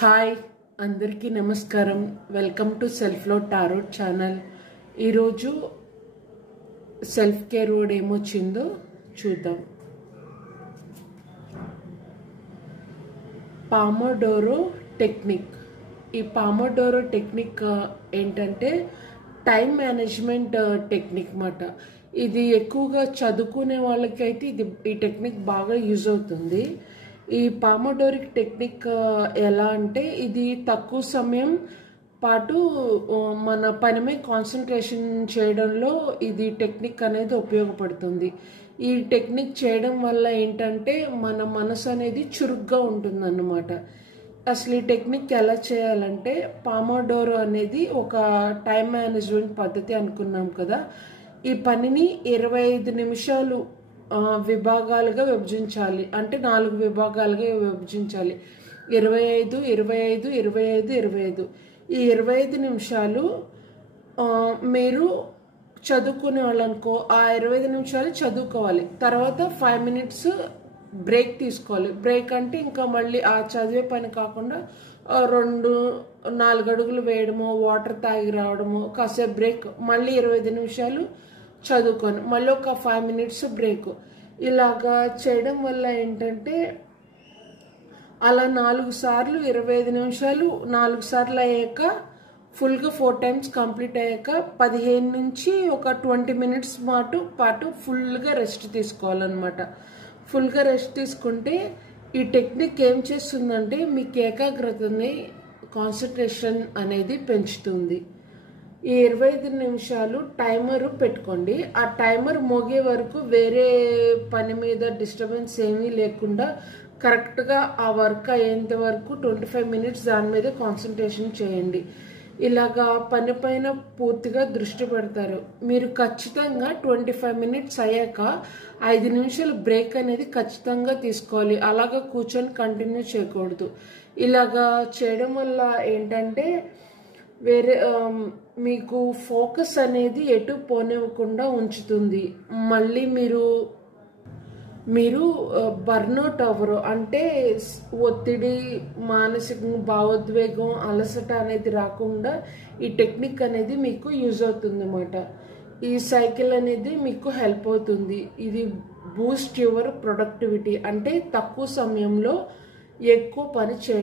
Hi అందరికీ నమస్కారం. Welcome to self లో టారోట్ ఛానల్. ఈరోజు సెల్ఫ్ కేర్ వర్డ్ ఏమొచ్చిందో చూద్దాం. పామోడోరో టెక్నిక్. ఈ పామోడోరో టెక్నిక్ ఏంటంటే టైం మేనేజ్మెంట్ టెక్నిక్ మాట. ఇది ఎక్కువగా చదువుకునే వాళ్ళకైతే ఈ టెక్నిక్ బాగా యూజ్ అవుతుంది. ఈ పామోడోరిక్ టెక్నిక్ ఎలా అంటే ఇది తక్కువ సమయం పాటు మన పని మీద కాన్సన్ట్రేషన్ చేయడంలో ఇది టెక్నిక్ అనేది ఉపయోగపడుతుంది. ఈ టెక్నిక్ చేయడం వల్ల ఏంటంటే మన మనసు అనేది చురుగ్గా ఉంటుందన్నమాట. అసలు ఈ టెక్నిక్ ఎలా చేయాలంటే పామోడోరో అనేది ఒక టైం మేనేజ్మెంట్ పద్ధతి అనుకున్నాం కదా. ఈ పనిని 25 నిమిషాలు విభాగాలుగా విభజించాలి. అంటే 4 విభాగాలుగా విభజించాలి. 25, 25, 25, 25. ఈ 25 నిమిషాలు మీరు చదువుకునే వాళ్ళు అనుకో, ఆ 25 నిమిషాలు చదువుకోవాలి. తర్వాత 5 మినిట్స్ బ్రేక్ తీసుకోవాలి. బ్రేక్ అంటే ఇంకా మళ్ళీ ఆ చదివే పని కాకుండా 2-4 అడుగులు వేయడము, వాటర్ తాగి రావడము, కాసేపు బ్రేక్, మళ్ళీ 25 నిమిషాలు చదువుకొని మళ్ళీ ఒక 5 మినిట్స్ బ్రేక్. ఇలాగా చేయడం వల్ల ఏంటంటే అలా 4 సార్లు 25 నిమిషాలు 4 సార్లు అయ్యాక ఫుల్గా 4 టైమ్స్ కంప్లీట్ అయ్యాక 15 నుంచి ఒక 20 మినిట్స్ పాటు ఫుల్గా రెస్ట్ తీసుకోవాలన్నమాట. ఫుల్గా రెస్ట్ తీసుకుంటే ఈ టెక్నిక్ ఏం చేస్తుందంటే మీకు ఏకాగ్రతని, కాన్సన్ట్రేషన్ అనేది పెంచుతుంది. ఈ 25 నిమిషాలు టైమర్ పెట్టుకోండి. ఆ టైమర్ మోగే వరకు వేరే పని మీద డిస్టర్బెన్స్ ఏమీ లేకుండా కరెక్ట్గా ఆ వర్క్ అయ్యేంత వరకు 25 మినిట్స్ దాని మీద కాన్సన్ట్రేషన్ చేయండి. ఇలాగా పని పైన పూర్తిగా దృష్టి పెడతారు. మీరు ఖచ్చితంగా 25 మినిట్స్ అయ్యాక 5 నిమిషాలు బ్రేక్ అనేది ఖచ్చితంగా తీసుకోవాలి. అలాగా కూర్చొని కంటిన్యూ చేయకూడదు. ఇలాగా చేయడం వల్ల ఏంటంటే వేరే మీకు ఫోకస్ అనేది ఎటు పోనివ్వకుండా ఉంచుతుంది. మళ్ళీ మీరు బర్న్అవుట్ అవ్వరు. అంటే ఒత్తిడి, మానసిక భావోద్వేగం, అలసట అనేది రాకుండా ఈ టెక్నిక్ అనేది మీకు యూజ్ అవుతుంది అన్నమాట. ఈ సైకిల్ అనేది మీకు హెల్ప్ అవుతుంది. ఇది బూస్ట్ యువర్ ప్రొడక్టివిటీ. అంటే తక్కువ సమయంలో ఎక్కువ పని